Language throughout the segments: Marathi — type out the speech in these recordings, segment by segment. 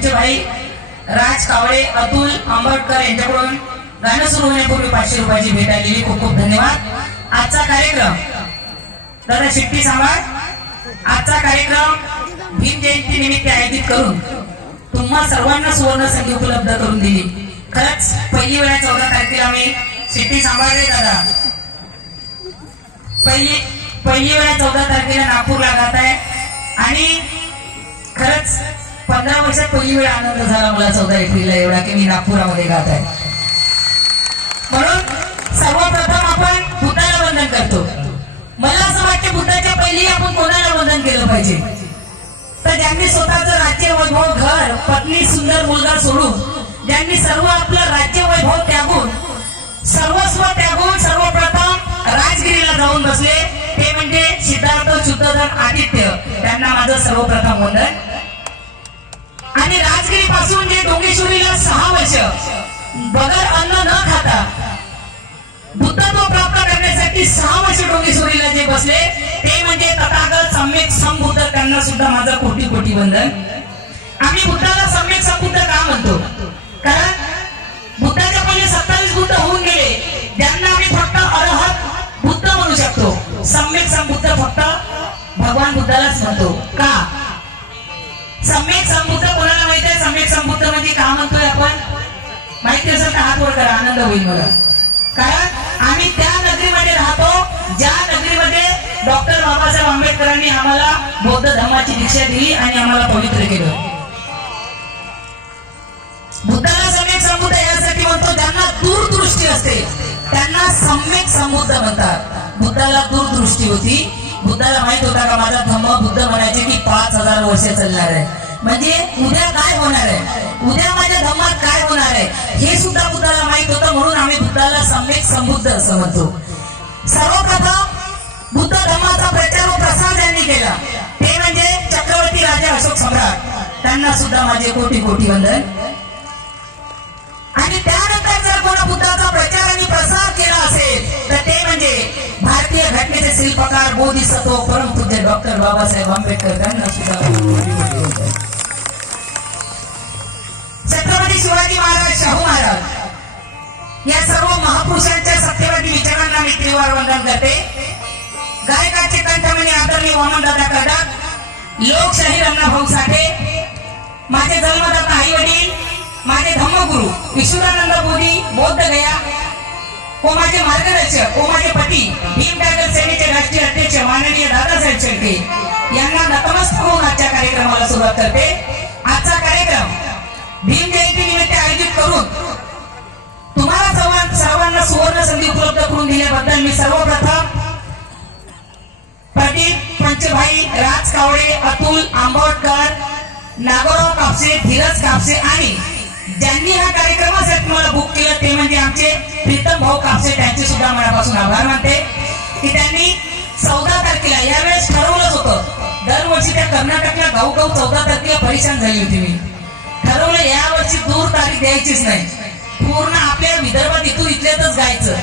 पंचभाई राज कावळे अतुल आंबटकर यांच्याकडून गाणं सुरू होण्यापूर्वी 500 रुपयाची भेट आलेली. खूप खूप धन्यवाद. आजचा कार्यक्रम दादा शिट्टी सांभाळ आजचा कार्यक्रम भीम जयंती निमित्त आयोजित करून तुम्हा सर्वांना सुवर्ण संधी उपलब्ध करून दिली. खरंच पहिली वेळा 14 तारखेला आम्ही शिट्टी सांभाळले दादा. पहिली वेळा 14 तारखेला नागपूरला गात आहे आणि खरंच 15 वर्षात पहिली वेळ आनंद झाला मला 14 एप्रिलला एवढा की मी नागपुरामध्ये गात आहे. म्हणून सर्वप्रथम आपण बुद्धाला वंदन करतो. मला असं वाटतं बुद्धाच्या पहिली आपण कोणाला वंदन केलं पाहिजे तर ज्यांनी स्वतःचं राज्य वैभव घर पत्नी सुंदर मुलगा सोडून ज्यांनी सर्व आपलं राज्य वैभव त्यागून सर्वस्व त्यागून सर्वप्रथम राजगिरीला जाऊन बसले ते म्हणजे सिद्धार्थ शुद्धोधन आदित्य. त्यांना माझं सर्वप्रथम वंदन. आणि राजगिरी पासून जे डोंगेश्वरीला 6 वर्ष बगर अन्न न खाता बुद्धत्व प्राप्त करण्यासाठी 6 वर्ष डोंगेश्वरीला जे बसले ते म्हणजे तथागत सम्यक संबुद्ध. त्यांना सुद्धा माझं कोटी कोटी वंदन. आम्ही बुद्धाला सम्यक संबुद्ध का म्हणतो कारण बुद्धाच्या पहिले 27 बुद्ध होऊन गेले ज्यांना आम्ही फक्त अरहत बुद्ध म्हणू शकतो. सम्यक संबुद्ध फक्त भगवान बुद्धालाच म्हणतो. का सम्यक संबुद्ध कोणाला माहिती आहे? सम्यक संबुद्ध म्हणजे का म्हणतोय आपण माहिती असेल तर हात वर करा. आनंद होईल मला. कारण आम्ही त्या नगरीमध्ये राहतो ज्या नगरीमध्ये डॉक्टर बाबासाहेब आंबेडकरांनी आम्हाला बौद्ध धर्माची दीक्षा दिली आणि आम्हाला पवित्र केलं. बुद्धाला सम्यक संबुद्ध यासाठी म्हणतो ज्यांना दूरदृष्टी असते त्यांना सम्यक संबुद्ध म्हणतात. बुद्धाला दूरदृष्टी होती. बुद्धाला माहित होता का माझा धम्म बुद्ध म्हणायचे की 5000 वर्ष चालणार आहे म्हणजे उद्या काय होणार आहे उद्या माझ्या धम्मात काय होणार आहे हे सुद्धा बुद्धाला माहित होतं. म्हणून आम्ही बुद्धाला सम्यक संबुद्ध असं म्हणतो. सर्वप्रथम बुद्ध धर्माचा प्रचार व प्रसार ज्यांनी केला ते म्हणजे चक्रवर्ती राजा अशोक सम्राट. त्यांना सुद्धा माझे कोटी कोटी वंदन. आणि त्यानंतर जर कोणा बुद्धाचा प्रचार आणि प्रसार केला असेल तर ते म्हणजे भारतीय घटनेचे शिल्पकार बोधिसत्व परमपूज्य डॉक्टर बाबासाहेब आंबेडकर. त्यांना सुद्धा छत्रपती शिवाजी महाराज शाहू महाराज या सर्व महापुरुषांच्या सत्यवादी विचारांना मी त्रिवार वंदन करते. गायकाचे कंठमणी आदरणीय वामनदादा कडक लोकशाही रमणाभाऊ साठे माझे जन्मदाता आई वडील माझे धम्मगुरु विश्वदानंद बोधी बौद्ध गया व माझे मार्गदर्शक व माझे पती भीम टायगर सेनेचे राष्ट्रीय अध्यक्ष माननीय दादासाहेब शेळके यांना नतमस्तक होऊन आजच्या कार्यक्रमाला सुरुवात करते. आजचा कार्यक्रम भीम जयंती निमित्त आयोजित करून तुम्हाला सर्वांना सुवर्ण संधी उपलब्ध करून दिल्याबद्दल मी सर्वप्रथम प्रदीप पंचभाई राज कावळे अतुल आंबटकर नागोराव कापसे धीरज कापसे आणि ज्यांनी हा कार्यक्रमासाठी मला बुक केलं ते म्हणजे आमचे प्रीतम भाऊ कापसे. त्यांचे सुद्धा मनापासून आभार मानते की त्यांनी 14 तारखेला यावेळेस ठरवलंच होतं. दरवर्षी त्या कर्नाटकला गाव 14 तारखेला परेशान झाली होती. मी ठरवलं यावर्षी दूर तारीख द्यायचीच नाही. पूर्ण आपल्या विदर्भात इथून इथल्यातच गायचं.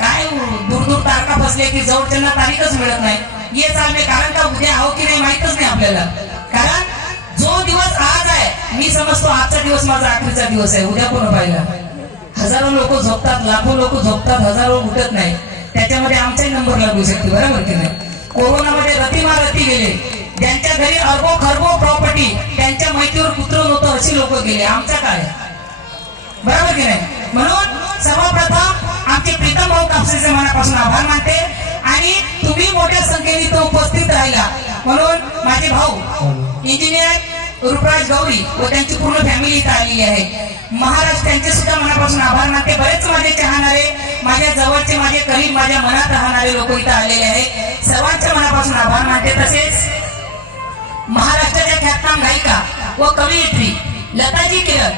काय दूर दूर तारखा फसले की जवळच्यांना तारीखच मिळत नाही. ये चालले कारण का उद्या आहो की नाही माहितच नाही आपल्याला. कारण जो दिवस आज आहे मी समजतो आजचा दिवस माझा आखरीचा दिवस आहे. उद्या कोण पाहिला हजारो लोक झोपतात लाखो लोक झोपतात हजारो उठत नाही. त्याच्यामध्ये आमचाही नंबर लागू शकते. बरोबर की नाही? कोरोनामध्ये रतीमारती गेले ज्यांच्या घरी अरबो खरबो प्रॉपर्टी त्यांच्या माहितीवर कुत्र नव्हतं अशी लोक गेले. आमचा काय बरोबर की नाही? म्हणून सर्वप्रथम आमचे प्रीतम भाऊ कापसेचे मनापासून आभार मानते आणि तुम्ही मोठ्या संख्येने तो उपस्थित राहिला म्हणून माझे भाऊ इंजिनियर रुपराज गौरी व त्यांची पूर्ण फॅमिली इथं आलेली आहे. महाराज त्यांचे सुद्धा मनापासून आभार मानते. बरेच माझे चाहणारे माझ्या जवळचे माझे करीब माझ्या मनात राहणारे लोक इथं आलेले आहेत. सर्वांच्या मनापासून आभार मानते. तसेच महाराष्ट्राच्या ख्यातनाम गायिका व कवयित्री लताजी किरण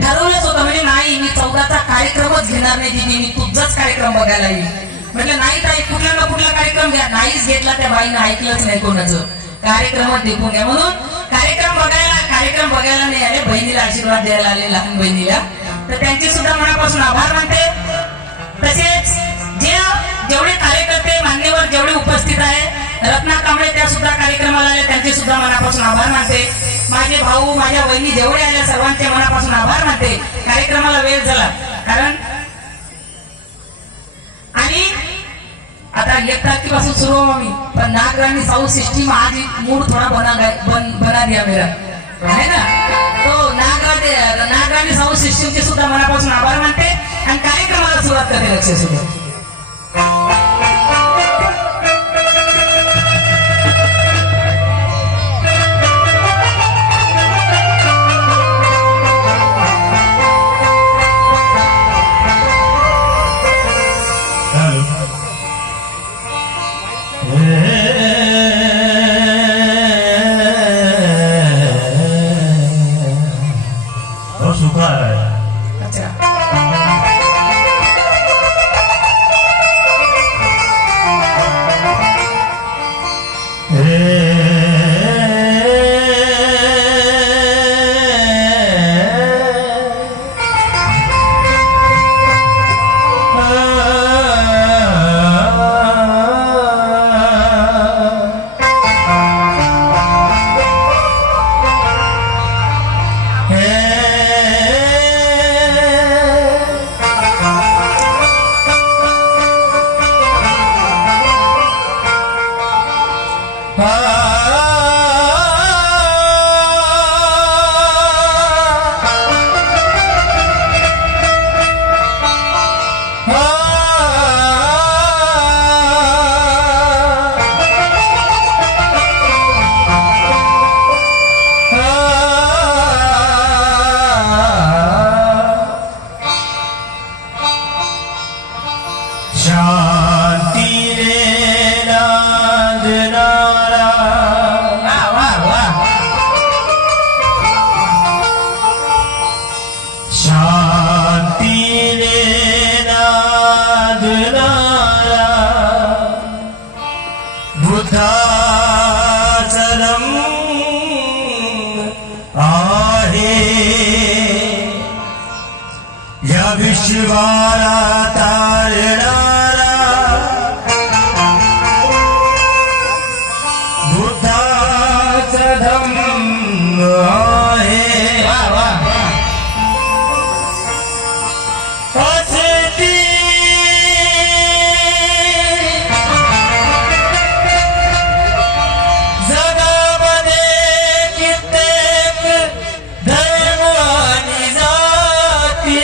ठरवलंच होतं म्हणजे नाही मी 14चा कार्यक्रमच घेणार नाही दिदी मी तुझाच कार्यक्रम बघायला येईल. म्हटलं नाही ताई कुठला ना कुठला कार्यक्रम घ्या. नाहीच घेतला त्या बाईनं ऐकलंच नाही कोणाचं. कार्यक्रमात देखून घ्या म्हणून कार्यक्रम बघायला नाही आले. बहिणीला आशीर्वाद द्यायला आले लहान बहिणीला. तर त्यांचे सुद्धा मनापासून आभार मानते. तसेच जेवढे कार्यकर्ते मान्यवर जेवढे उपस्थित आहे रत्ना कांबळे त्या सुद्धा कार्यक्रमाला आले त्यांचे सुद्धा मनापासून आभार मानते. माझे भाऊ माझ्या वहिनी जेवढे आल्या सर्वांचे मनापासून आभार मानते. कार्यक्रमाला वेळ झाला कारण आणि आता 1 तारखेपासून सुरू हो मी पण नागराणी साऊंड सिस्टीम आज मूड थोड़ा बना दिया मेरा है ना. तो नागराणी साऊंड सिस्टीमचे सुद्धा मनापासून आभार मानते आणि कार्यक्रमाला सुरुवात करते. लक्ष सुद्धा विश्वाला तारणारा बुद्धाचा धम्म आहे. असती जगामध्ये कित्येक धर्म आणि जाती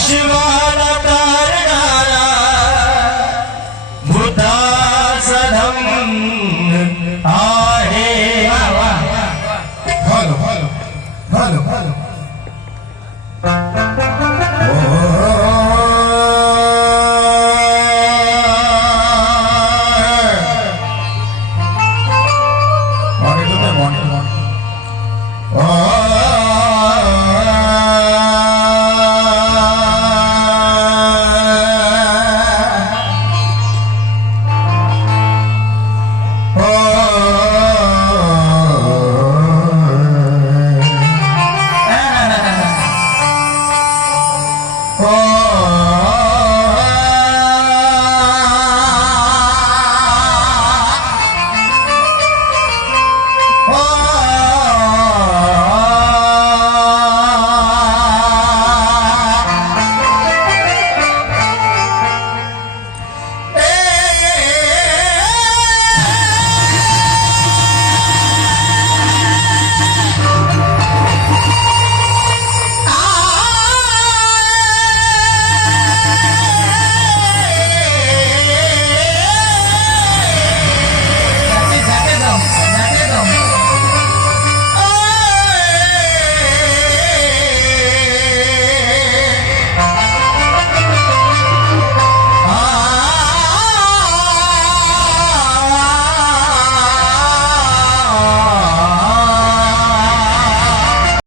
Shiva